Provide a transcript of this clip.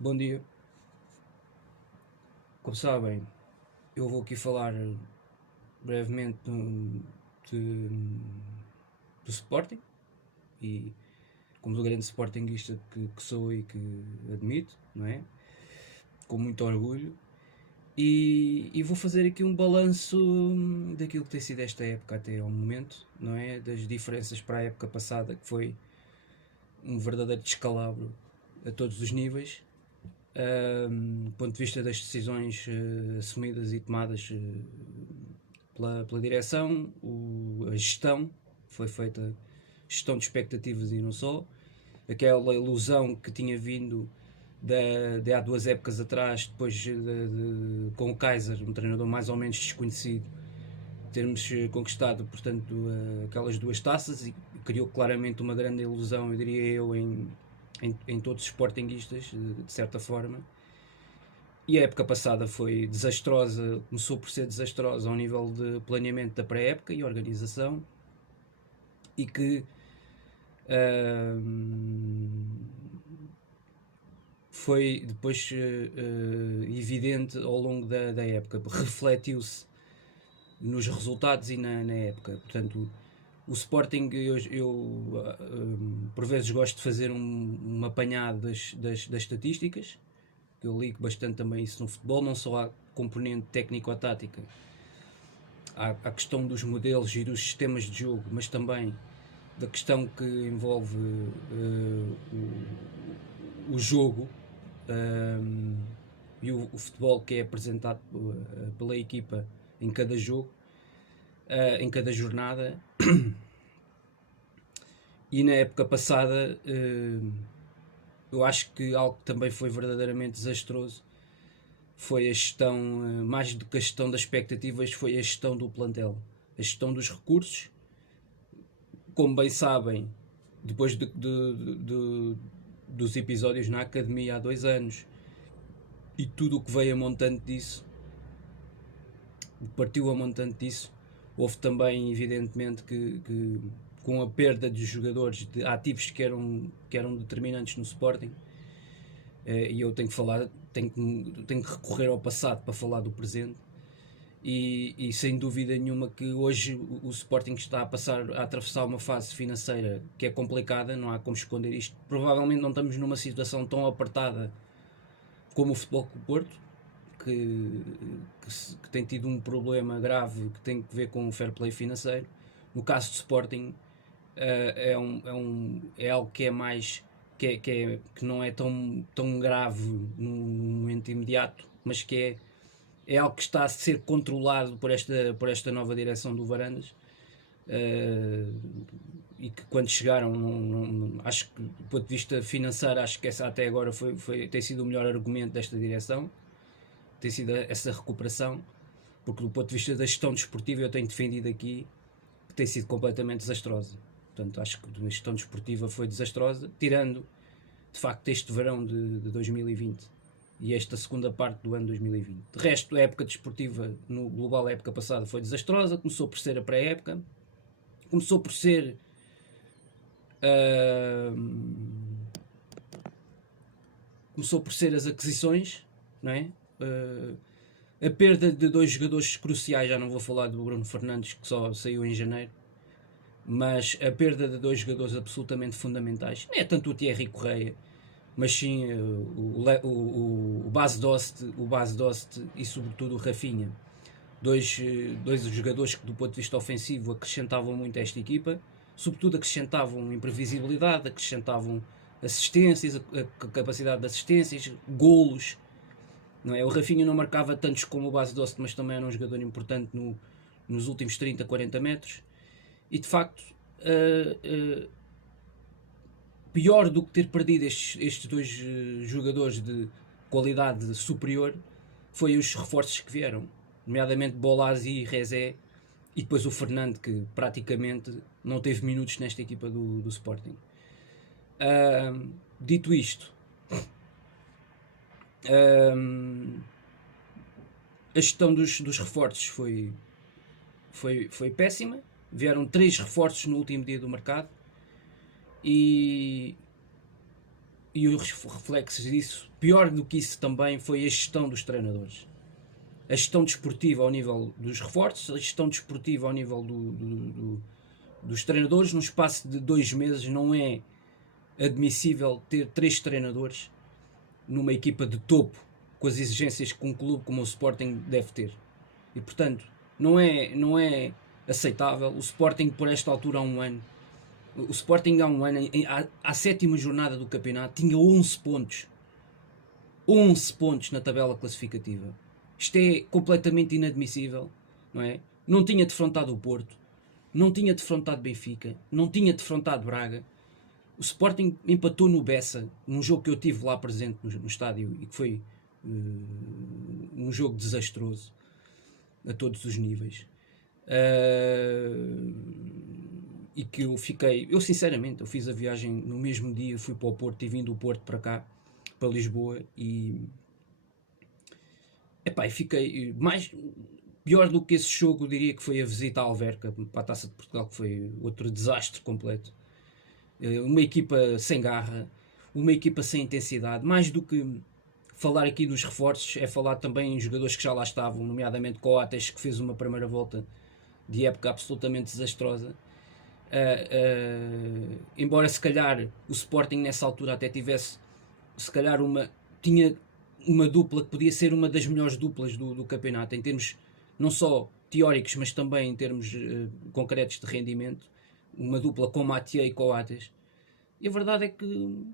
Bom dia. Como sabem, eu vou aqui falar brevemente de- do Sporting e como do grande Sportingista que sou e que admito, não é? Com muito orgulho. E vou fazer aqui um balanço daquilo que tem sido esta época até ao momento, não é? Das diferenças para a época passada, que foi um verdadeiro descalabro a todos os níveis. Do ponto de vista das decisões assumidas e tomadas pela direção, a gestão foi feita, gestão de expectativas e não só, aquela ilusão que tinha vindo de há 2 épocas atrás, depois com o Kaiser, um treinador mais ou menos desconhecido, termos conquistado, portanto, aquelas 2 taças, e criou claramente uma grande ilusão, eu diria eu, em todos os sportinguistas, de certa forma. E a época passada foi desastrosa, começou por ser desastrosa ao nível de planeamento da pré-época e organização, e que foi depois evidente ao longo da época, refletiu-se nos resultados e na época. Portanto, o Sporting, eu por vezes gosto de fazer um apanhado das estatísticas, que eu ligo bastante também isso no futebol, não só a componente técnico-tática, à questão dos modelos e dos sistemas de jogo, mas também da questão que envolve o jogo e o futebol que é apresentado pela equipa em cada jogo, em cada jornada. E na época passada, eu acho que algo que também foi verdadeiramente desastroso foi a gestão, mais do que a gestão das expectativas, foi a gestão do plantel, a gestão dos recursos. Como bem sabem, depois dos episódios na academia há 2 anos e tudo o que veio a montante disso, partiu a montante disso, houve também, evidentemente, que com a perda de jogadores, de ativos que eram determinantes no Sporting, e eu tenho que falar, tenho que recorrer ao passado para falar do presente. E sem dúvida nenhuma que hoje o Sporting está a atravessar uma fase financeira que é complicada, não há como esconder isto. Provavelmente não estamos numa situação tão apertada como o Futebol Clube Porto, que tem tido um problema grave que tem que ver com o fair play financeiro. No caso do Sporting, é algo que é mais que não é tão grave no momento imediato, mas que é algo que está a ser controlado por esta nova direção do Varandas, e que quando chegaram, acho que do ponto de vista financeiro, acho que essa até agora tem sido o melhor argumento desta direção, tem sido essa recuperação, porque do ponto de vista da gestão desportiva eu tenho defendido aqui que tem sido completamente desastrosa. Portanto, acho que a gestão desportiva foi desastrosa, tirando de facto este verão de 2020 e esta segunda parte do ano 2020. De resto, a época desportiva no global, a época passada, foi desastrosa. Começou por ser a pré-época, começou por ser as aquisições, não é? A perda de 2 jogadores cruciais, já não vou falar do Bruno Fernandes, que só saiu em janeiro, mas a perda de 2 jogadores absolutamente fundamentais, não é tanto o Thierry Correia, mas sim o Bas Dost e sobretudo o Rafinha, dois jogadores que do ponto de vista ofensivo acrescentavam muito a esta equipa, sobretudo acrescentavam imprevisibilidade, acrescentavam assistências, a capacidade de assistências, golos, não é? O Rafinha não marcava tantos como o Bas Dost, mas também era um jogador importante nos últimos 30, 40 metros, e de facto pior do que ter perdido estes 2 jogadores de qualidade superior foi os reforços que vieram, nomeadamente Bolazzi e Rezé, e depois o Fernando, que praticamente não teve minutos nesta equipa do Sporting. Dito isto, a gestão dos reforços foi péssima. Vieram 3 reforços no último dia do mercado, e e os reflexos disso, pior do que isso também foi a gestão dos treinadores. A gestão desportiva ao nível dos reforços, a gestão desportiva ao nível dos treinadores. Num espaço de 2 meses não é admissível ter 3 treinadores numa equipa de topo, com as exigências que um clube como o Sporting deve ter. E portanto, não é aceitável. O Sporting, por esta altura, há um ano, o Sporting há um ano, à 7ª jornada do campeonato, tinha 11 pontos. 11 pontos na tabela classificativa. Isto é completamente inadmissível, não é? Não tinha defrontado o Porto, não tinha defrontado Benfica, não tinha defrontado Braga. O Sporting empatou no Bessa, num jogo que eu tive lá presente no estádio e que foi um jogo desastroso a todos os níveis. E que eu sinceramente, eu fiz a viagem no mesmo dia, fui para o Porto e vim do Porto para cá, para Lisboa, e fiquei pior do que esse jogo. Eu diria que foi a visita à Alverca para a Taça de Portugal, que foi outro desastre completo. Uma equipa sem garra, uma equipa sem intensidade. Mais do que falar aqui dos reforços, é falar também em jogadores que já lá estavam, nomeadamente Coates, que fez uma primeira volta de época absolutamente desastrosa. Embora se calhar o Sporting nessa altura até tivesse, se calhar tinha uma dupla que podia ser uma das melhores duplas do campeonato, em termos não só teóricos, mas também em termos concretos de rendimento. Uma dupla com Mathieu e Coates. E a verdade é que